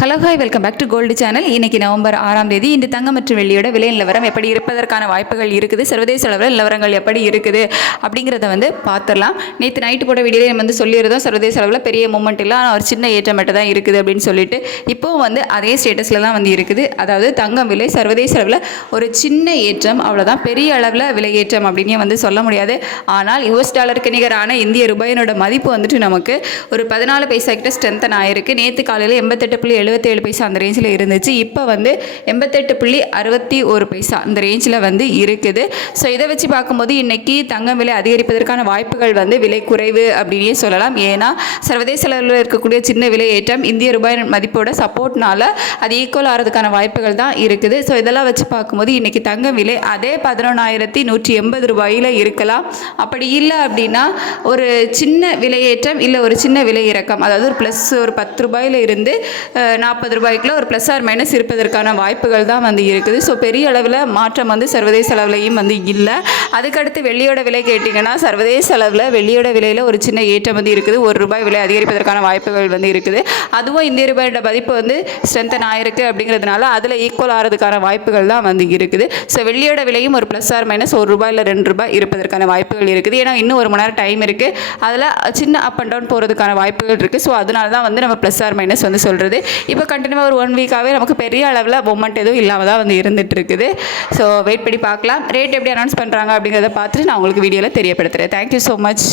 Hello hi welcome back to gold channel. இன்றைக்கி November 6ஆம் தேதி இன்று தங்கம் மற்றும் வெள்ளியோட விலை நிலவரம் எப்படி இருப்பதற்கான வாய்ப்புகள் இருக்குது, சர்வதேச அளவில் நிலவரங்கள் எப்படி இருக்குது அப்படிங்கிறத பார்த்துடலாம். நேற்று நைட்டு போட்ட வீடியோவில் நம்ம சொல்லியிருந்தோம் சர்வதேச அளவில் பெரிய மூமெண்ட் இல்லை, ஆனால் ஒரு சின்ன ஏற்றம் மட்டும் தான் இருக்குது அப்படின்னு சொல்லிட்டு இப்போவும் அதே ஸ்டேட்டஸில் தான் இருக்குது. அதாவது தங்கம் விலை சர்வதேச அளவில் ஒரு சின்ன ஏற்றம், அவ்வளோதான். பெரிய அளவில் விலை ஏற்றம் அப்படின்னே சொல்ல முடியாது. ஆனால் US டாலருக்கு நிகரான இந்திய ரூபாயினோட மதிப்பு நமக்கு ஒரு 14 பைசா கிட்ட ஸ்ட்ரென்தன் ஆயிருக்கு. நேற்று காலையில் 88.77 பைசா அந்த ரேஞ்சில் இருந்துச்சு. இப்போ 88.61 பைசா அந்த ரேஞ்சில் இருக்குது. ஸோ இதை வச்சு பார்க்கும்போது இன்றைக்கி தங்கம் விலை அதிகரிப்பதற்கான வாய்ப்புகள் விலை குறைவு அப்படின்னே சொல்லலாம். ஏன்னா சர்வதேச அளவில் இருக்கக்கூடிய சின்ன விலை ஏற்றம் இந்திய ரூபாய் மதிப்போட சப்போர்ட்னால அது ஈக்குவல் ஆகிறதுக்கான வாய்ப்புகள் தான் இருக்குது. ஸோ இதெல்லாம் வச்சு பார்க்கும்போது இன்றைக்கி தங்கம் விலை அதே 11,180 ரூபாயில் இருக்கலாம். அப்படி இல்லை அப்படின்னா ஒரு சின்ன விலையேற்றம் இல்லை ஒரு சின்ன விலை இறக்கம், அதாவது ஒரு ப்ளஸ் ஒரு 10 ரூபாயில் இருந்து 40 ரூபாய்க்குள்ள ஒரு ப்ளஸ் ஆர் மைனஸ் இருப்பதற்கான வாய்ப்புகள் தான் இருக்குது. ஸோ பெரிய அளவில் மாற்றம் சர்வதேச அளவுலையும் இல்லை. அதுக்கடுத்து வெள்ளியோட விலை கேட்டிங்கன்னா சர்வதேச அளவில் வெள்ளியோட விலையில் ஒரு சின்ன ஏற்றம் இருக்குது. ₹1 விலை அதிகரிப்பதற்கான வாய்ப்புகள் இருக்குது. அதுவும் இந்திய ரூபாயோட மதிப்பு ஸ்ட்ரென்தன் ஆயிருக்கு அப்படிங்கிறதுனால அதில் ஈக்குவல் ஆகிறதுக்கான வாய்ப்புகள் தான் இருக்குது. ஸோ வெள்ளியோட விலையும் ஒரு ப்ளஸ் ஆர் மைனஸ் ₹1 இல்லை ₹2 இருப்பதற்கான வாய்ப்புகள் இருக்குது. ஏன்னா இன்னும் 1 மணி நேரம் டைம் இருக்குது. அதில் சின்ன அப் அண்ட் டவுன் போகிறதுக்கான வாய்ப்புகள் இருக்குது. ஸோ அதனால தான் நம்ம ப்ளஸ் ஆர் மைனஸ் சொல்கிறது. இப்போ கண்டினியூவாக ஒரு 1 வீக்காகவே நமக்கு பெரிய அளவில் மூமெண்ட் எதுவும் இல்லாமல் தான் இருந்துட்டு இருக்குது. ஸோ வெயிட் பண்ணி பார்க்கலாம். ரேட் எப்படி அனௌன்ஸ் பண்ணுறாங்க அப்படிங்கிறத பார்த்துட்டு நான் உங்களுக்கு வீடியோவில் தெரியப்படுத்துகிறேன். Thank you so much.